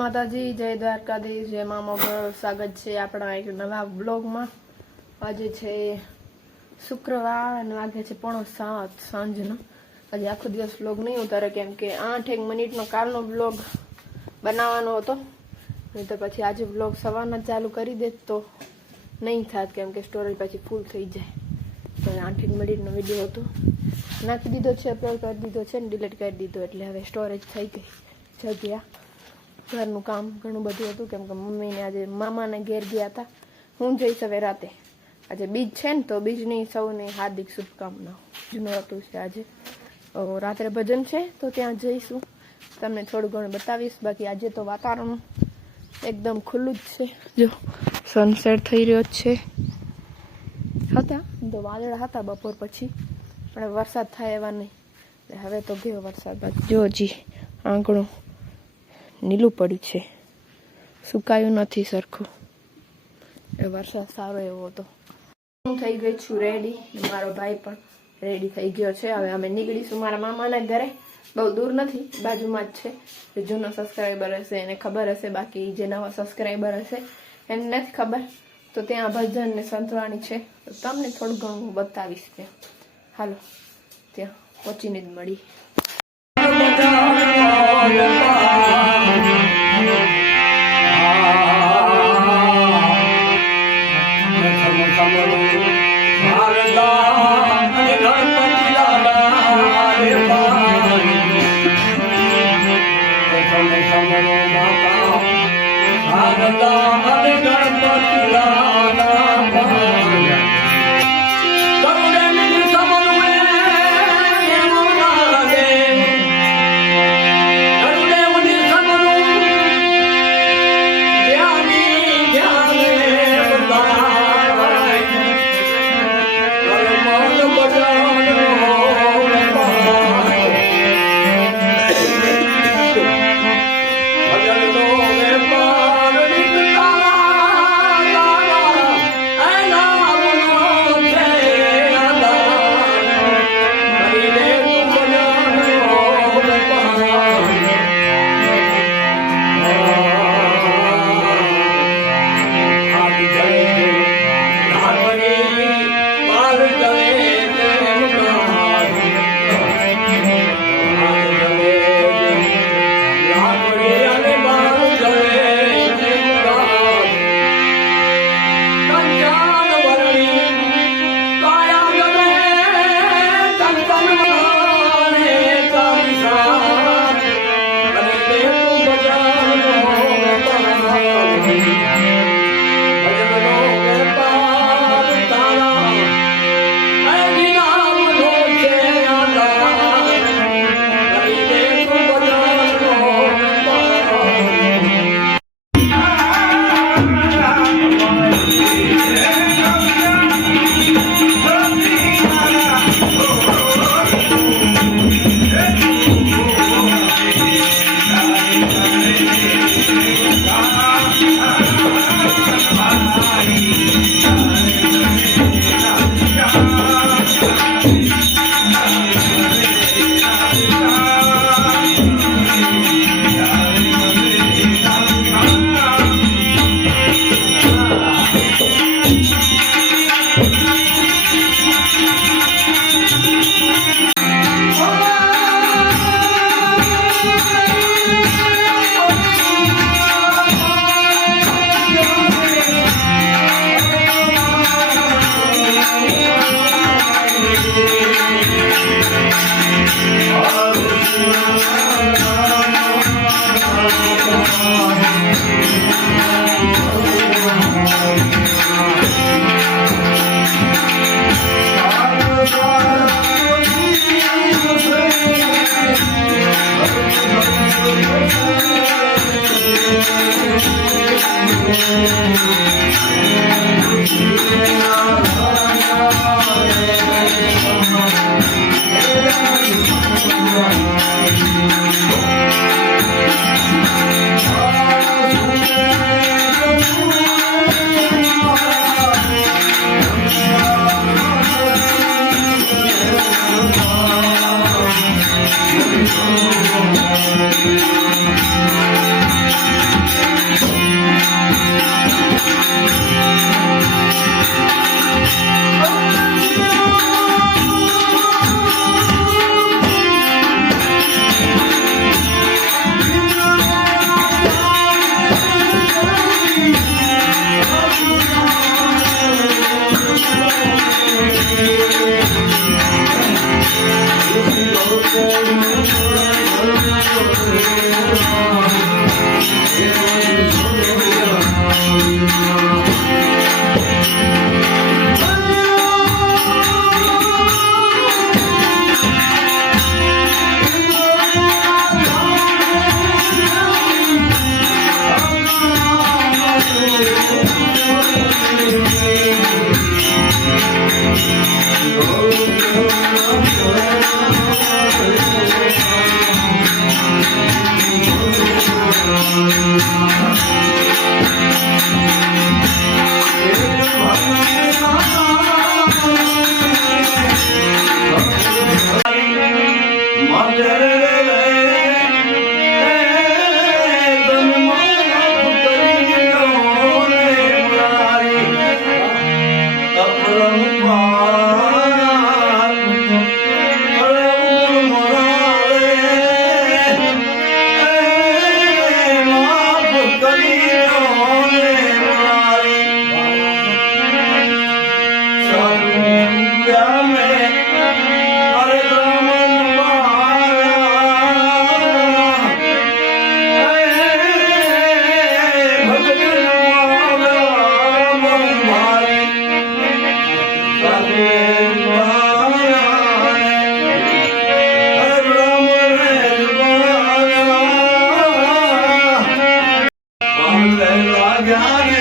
માતાજી, જય દ્વારકાધીશ, જય મા મોગલ। સ્વાગત છે આપણા એક નવા બ્લોગમાં। આજે છે શુક્રવાર અને વાગે છે 6:45 સાંજનો। આજે આખો દિવસ બ્લોગ નહીં ઉતારે કેમ કે 8 મિનિટનો કાલનો બ્લોગ બનાવવાનો હતો, નહીં તો પછી આજે બ્લોગ સવારના ચાલુ કરી દે તો નહીં થાત કેમ કે સ્ટોરેજ પછી ફૂલ થઈ જાય। તો 8 મિનિટનો વિડીયો હતો, નાખી દીધો છે, અપલોડ કરી દીધો છે ને ડિલીટ કરી દીધો, એટલે હવે સ્ટોરેજ થઈ ગઈ જગ્યા। ઘરનું કામ ઘણું બધું હતું કેમ કે મમ્મીને આજે મામાને ઘેર ગયા હતા। હું જઈશ હવે રાતે, આજે બીજ છે ને તો બીજની સૌને હાર્દિક શુભકામનાઓ। જૂનું હતું છે આજે, રાત્રે ભજન છે તો ત્યાં જઈશું, તમને થોડું ઘણું બતાવીશ। બાકી આજે તો વાતાવરણ એકદમ ખુલ્લું જ છે, જો સનસેટ થઈ રહ્યો છે। હતા તો વાદળા હતા બપોર પછી, પણ વરસાદ થાય એવા નહીં, હવે તો ગયો વરસાદ। બાકી જો હજી આંગણું નીલું પડ્યું છે, સુકાયું નથી સરખું, એ વરસાદ સારો એવો હતો। હું થઈ ગઈ છું રેડી, મારો ભાઈ પણ રેડી થઈ ગયો છે। હવે અમે નીકળીશું મારા મામાના ઘરે, બહુ દૂર નથી, બાજુમાં જ છે। જે જૂનો સબસ્ક્રાઈબર હશે એને ખબર હશે, બાકી જે નવા સબસ્ક્રાઈબર હશે એને નથી ખબર, તો ત્યાં ભજન ને સંતવાણી છે, તો તમને થોડું ઘણું બતાવીશ ત્યાં। હાલો ત્યાં પહોંચીને જ મળી। વાલે લાગ્યા રે